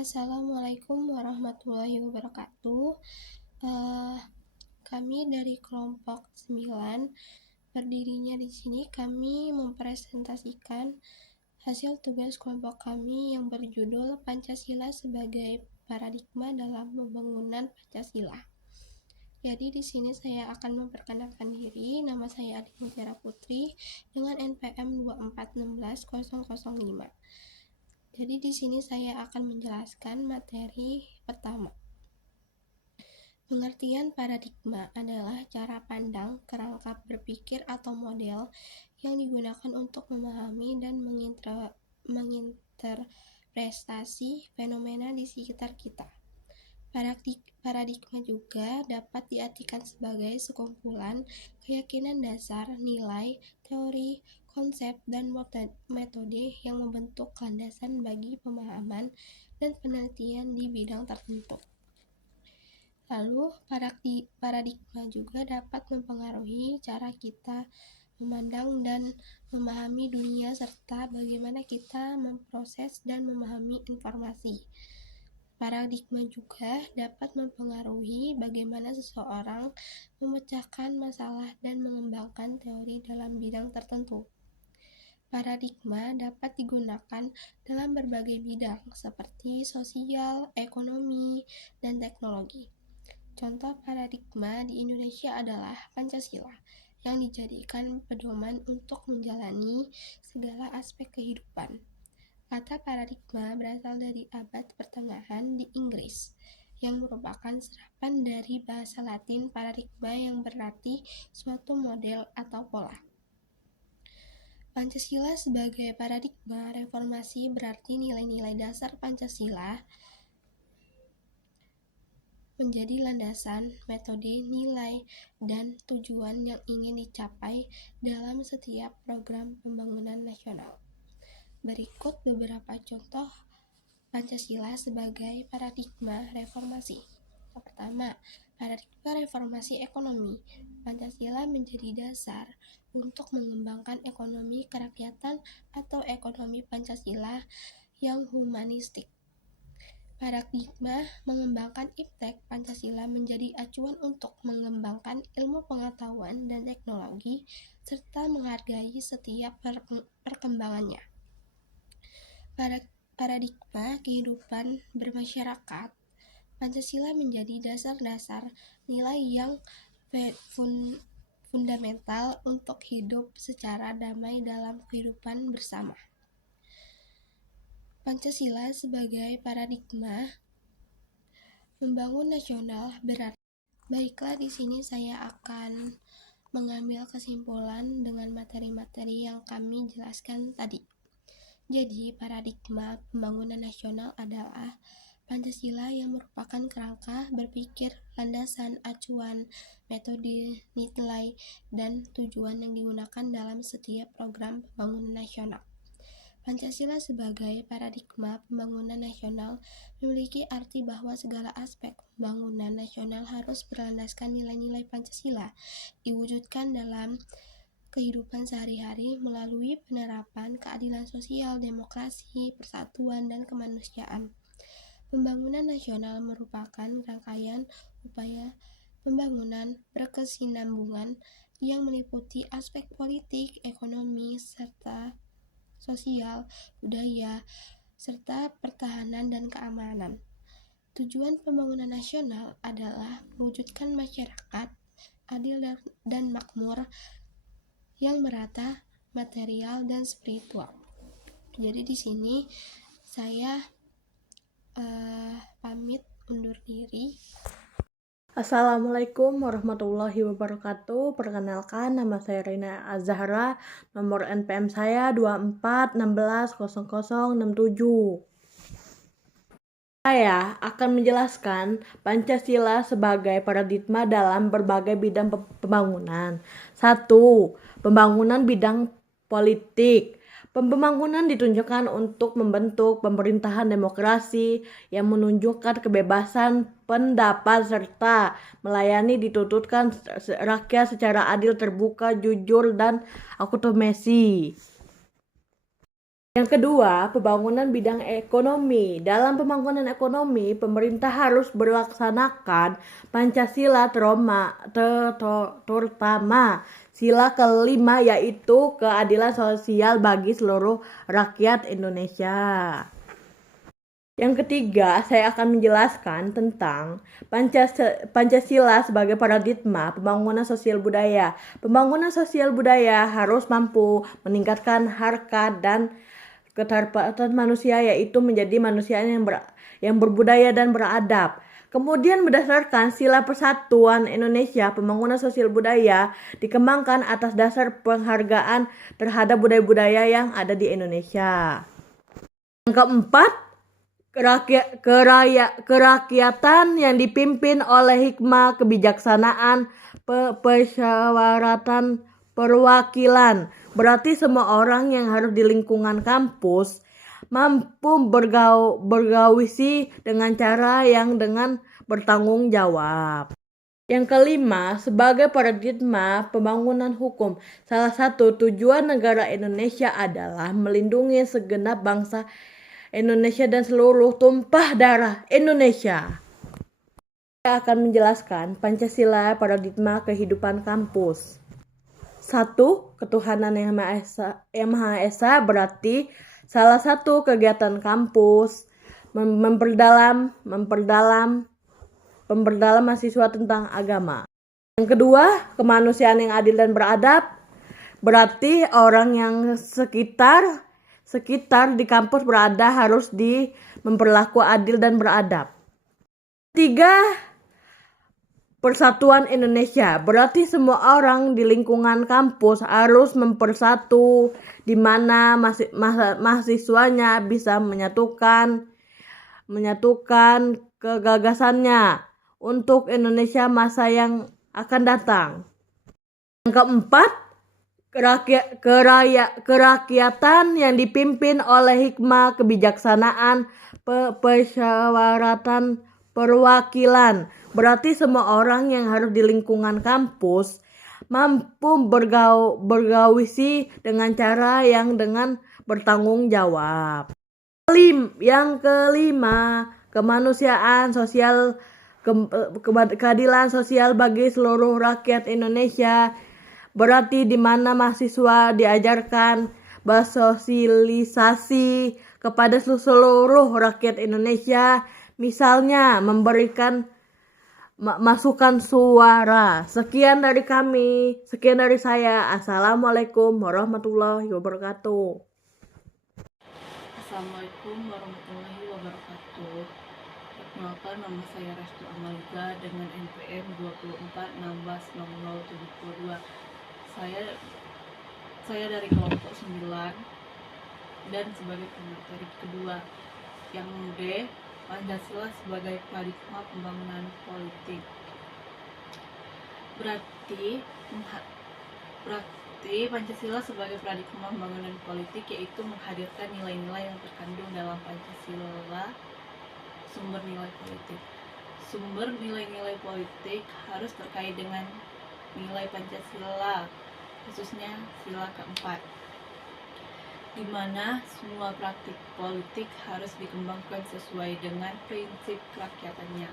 Assalamualaikum warahmatullahi wabarakatuh. Kami dari kelompok 9, berdirinya di sini kami mempresentasikan hasil tugas kelompok kami yang berjudul Pancasila sebagai Paradigma dalam Pembangunan Pancasila. Jadi di sini saya akan memperkenalkan diri. Nama saya Adik Mutiara Putri dengan NPM 2416005. Jadi di sini saya akan menjelaskan materi pertama. Pengertian paradigma adalah cara pandang, kerangka berpikir atau model yang digunakan untuk memahami dan menginterpretasi fenomena di sekitar kita. Paradigma juga dapat diartikan sebagai sekumpulan keyakinan dasar, nilai, teori, konsep, dan metode yang membentuk landasan bagi pemahaman dan penelitian di bidang tertentu. Lalu, paradigma juga dapat mempengaruhi cara kita memandang dan memahami dunia serta bagaimana kita memproses dan memahami informasi. Paradigma juga dapat mempengaruhi bagaimana seseorang memecahkan masalah dan mengembangkan teori dalam bidang tertentu. Paradigma dapat digunakan dalam berbagai bidang seperti sosial, ekonomi, dan teknologi. Contoh paradigma di Indonesia adalah Pancasila, yang dijadikan pedoman untuk menjalani segala aspek kehidupan. Kata paradigma berasal dari abad pertengahan di Inggris, yang merupakan serapan dari bahasa Latin paradigma yang berarti suatu model atau pola. Pancasila sebagai paradigma reformasi berarti nilai-nilai dasar Pancasila menjadi landasan, metode, nilai, dan tujuan yang ingin dicapai dalam setiap program pembangunan nasional. Berikut beberapa contoh Pancasila sebagai paradigma reformasi. Yang pertama, paradigma reformasi ekonomi. Pancasila menjadi dasar untuk mengembangkan ekonomi kerakyatan atau ekonomi Pancasila yang humanistik. Paradigma mengembangkan iptek. Pancasila menjadi acuan untuk mengembangkan ilmu pengetahuan dan teknologi serta menghargai setiap perkembangannya. Paradigma kehidupan bermasyarakat. Pancasila menjadi dasar-dasar nilai yang fundamental untuk hidup secara damai dalam kehidupan bersama. Pancasila sebagai paradigma membangun nasional berarti. Baiklah, di sini saya akan mengambil kesimpulan dengan materi-materi yang kami jelaskan tadi. Jadi, paradigma pembangunan nasional adalah Pancasila yang merupakan kerangka berpikir, landasan, acuan, metode, nilai, dan tujuan yang digunakan dalam setiap program pembangunan nasional. Pancasila sebagai paradigma pembangunan nasional memiliki arti bahwa segala aspek pembangunan nasional harus berlandaskan nilai-nilai Pancasila, diwujudkan dalam kehidupan sehari-hari melalui penerapan keadilan sosial, demokrasi, persatuan, dan kemanusiaan. Pembangunan nasional merupakan rangkaian upaya pembangunan berkesinambungan yang meliputi aspek politik, ekonomi, serta sosial, budaya, serta pertahanan dan keamanan. Tujuan pembangunan nasional adalah mewujudkan masyarakat adil dan makmur yang merata material dan spiritual. Jadi di sini saya pamit undur diri. Assalamualaikum warahmatullahi wabarakatuh. Perkenalkan, nama saya Rina Azhara. Nomor NPM saya 24160067. Saya akan menjelaskan Pancasila sebagai paradigma dalam berbagai bidang pembangunan. 1. Pembangunan bidang politik. Pembangunan ditunjukkan untuk membentuk pemerintahan demokrasi yang menunjukkan kebebasan pendapat serta melayani dituntutkan rakyat secara adil, terbuka, jujur, dan akuntabel. Yang kedua, pembangunan bidang ekonomi. Dalam pembangunan ekonomi, pemerintah harus melaksanakan Pancasila terutama sila kelima, yaitu keadilan sosial bagi seluruh rakyat Indonesia. Yang ketiga, saya akan menjelaskan tentang Pancasila sebagai paradigma pembangunan sosial budaya. Pembangunan sosial budaya harus mampu meningkatkan harkat dan keterpatan manusia, yaitu menjadi manusia yang berbudaya dan beradab. Kemudian berdasarkan sila persatuan Indonesia, pembangunan sosial budaya dikembangkan atas dasar penghargaan terhadap budaya-budaya yang ada di Indonesia. Yang keempat, kerakyatan yang dipimpin oleh hikmah, kebijaksanaan, permusyawaratan, perwakilan. Berarti semua orang yang harus di lingkungan kampus mampu bergawisi dengan cara yang dengan bertanggung jawab. Yang kelima, sebagai paradigma pembangunan hukum. Salah satu tujuan negara Indonesia adalah melindungi segenap bangsa Indonesia dan seluruh tumpah darah Indonesia. Saya akan menjelaskan Pancasila paradigma kehidupan kampus. 1. Ketuhanan yang Maha Esa berarti salah satu kegiatan kampus memperdalam mahasiswa tentang agama. Yang kedua, kemanusiaan yang adil dan beradab berarti orang yang sekitar di kampus berada harus memperlaku adil dan beradab. 3. Persatuan Indonesia berarti semua orang di lingkungan kampus harus mempersatu, di mana mahasiswanya bisa menyatukan kegagasannya untuk Indonesia masa yang akan datang. Yang keempat, kerakyatan yang dipimpin oleh hikmah, kebijaksanaan, permusyawaratan, perwakilan. Berarti semua orang yang harus di lingkungan kampus mampu bergawisi dengan cara yang dengan bertanggung jawab. Yang kelima, kemanusiaan sosial, keadilan sosial bagi seluruh rakyat Indonesia. Berarti di mana mahasiswa diajarkan bersosialisasi kepada seluruh rakyat Indonesia, misalnya memberikan masukan suara. Sekian dari saya. Assalamualaikum warahmatullahi wabarakatuh. Assalamualaikum warahmatullahi wabarakatuh. Perkenalkan, nama saya Restu Amalika dengan NPM 24160072. Saya dari kelompok 9 dan sebagai pemateri kedua. Yang D, Pancasila sebagai paradigma pembangunan politik. Berarti Pancasila sebagai paradigma pembangunan politik yaitu menghadirkan nilai-nilai yang terkandung dalam Pancasila. Sumber nilai politik. Sumber nilai-nilai politik harus terkait dengan nilai Pancasila, khususnya sila keempat, di mana semua praktik politik harus dikembangkan sesuai dengan prinsip kerakyatannya.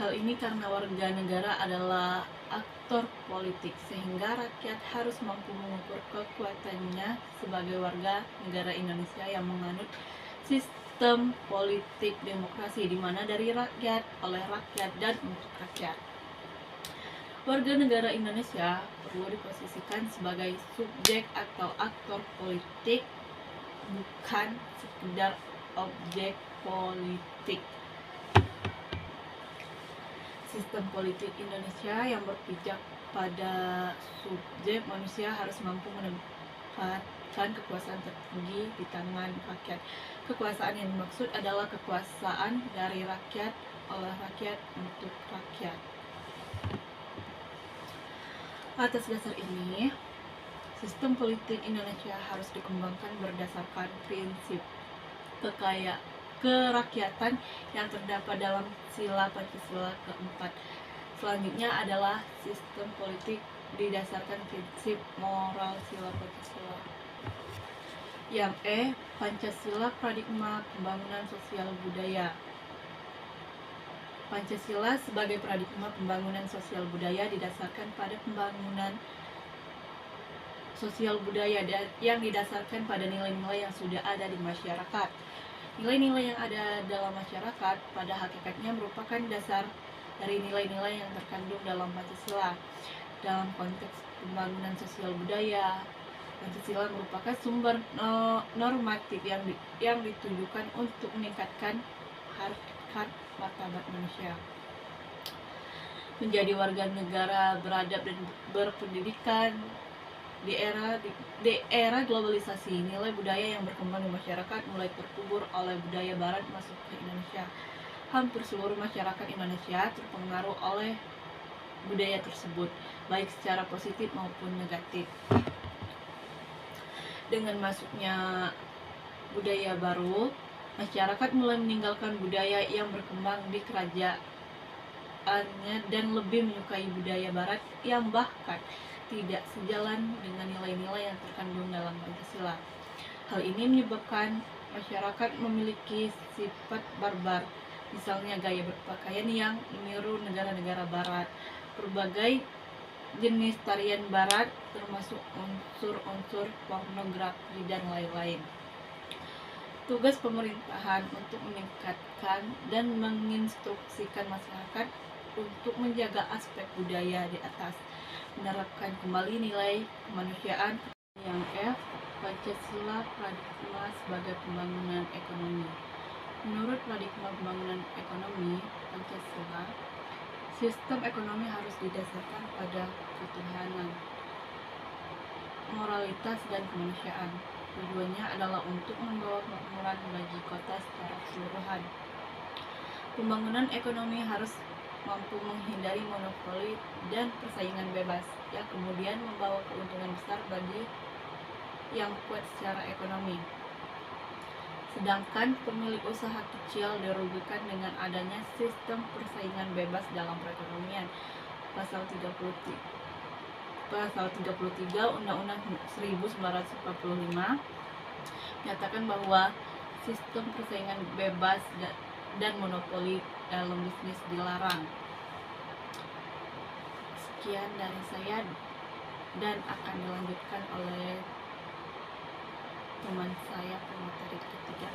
Hal ini karena warga negara adalah aktor politik, sehingga rakyat harus mampu mengukur kekuatannya sebagai warga negara Indonesia yang menganut sistem politik demokrasi, di mana dari rakyat, oleh rakyat, dan untuk rakyat. Warga negara Indonesia perlu diposisikan sebagai subjek atau aktor politik, bukan sekedar objek politik. Sistem politik Indonesia yang berpijak pada subjek manusia harus mampu menempatkan kekuasaan tertinggi di tangan rakyat. Kekuasaan yang dimaksud adalah kekuasaan dari rakyat, oleh rakyat, untuk rakyat. Atas dasar ini, sistem politik Indonesia harus dikembangkan berdasarkan prinsip kerakyatan yang terdapat dalam sila Pancasila keempat. Selanjutnya adalah sistem politik didasarkan prinsip moral sila Pancasila. Yang Pancasila paradigma pembangunan sosial budaya. Pancasila sebagai paradigma pembangunan sosial budaya didasarkan pada pembangunan sosial budaya yang didasarkan pada nilai-nilai yang sudah ada di masyarakat. Nilai-nilai yang ada dalam masyarakat pada hakikatnya merupakan dasar dari nilai-nilai yang terkandung dalam Pancasila. Dalam konteks pembangunan sosial budaya, Pancasila merupakan sumber normatif yang ditujukan untuk meningkatkan harkat martabat manusia, menjadi warga negara beradab dan berpendidikan. Di era globalisasi, nilai budaya yang berkembang di masyarakat mulai terkubur oleh budaya barat masuk ke Indonesia. Hampir seluruh masyarakat Indonesia terpengaruh oleh budaya tersebut, baik secara positif maupun negatif. Dengan masuknya budaya baru, masyarakat mulai meninggalkan budaya yang berkembang di kerajaannya dan lebih menyukai budaya barat yang bahkan tidak sejalan dengan nilai-nilai yang terkandung dalam Pancasila. Hal ini menyebabkan masyarakat memiliki sifat barbar, misalnya gaya berpakaian yang meniru negara-negara barat, berbagai jenis tarian barat, termasuk unsur-unsur pornografi dan lain-lain. Tugas pemerintahan untuk meningkatkan dan menginstruksikan masyarakat untuk menjaga aspek budaya di atas, menerapkan kembali nilai kemanusiaan. Yang Pancasila paradigma sebagai pembangunan ekonomi. Menurut paradigma pembangunan ekonomi Pancasila, sistem ekonomi harus didasarkan pada ketuhanan, moralitas, dan kemanusiaan. Tujuannya adalah untuk membawa kemakmuran bagi kota secara keseluruhan. Pembangunan ekonomi harus mampu menghindari monopoli dan persaingan bebas, yang kemudian membawa keuntungan besar bagi yang kuat secara ekonomi. Sedangkan pemilik usaha kecil dirugikan dengan adanya sistem persaingan bebas dalam perekonomian. Pasal 33 Undang-Undang 1945 menyatakan bahwa sistem persaingan bebas dan monopoli dalam bisnis dilarang. Sekian dari saya dan akan dilanjutkan oleh teman saya pemateri ketiga.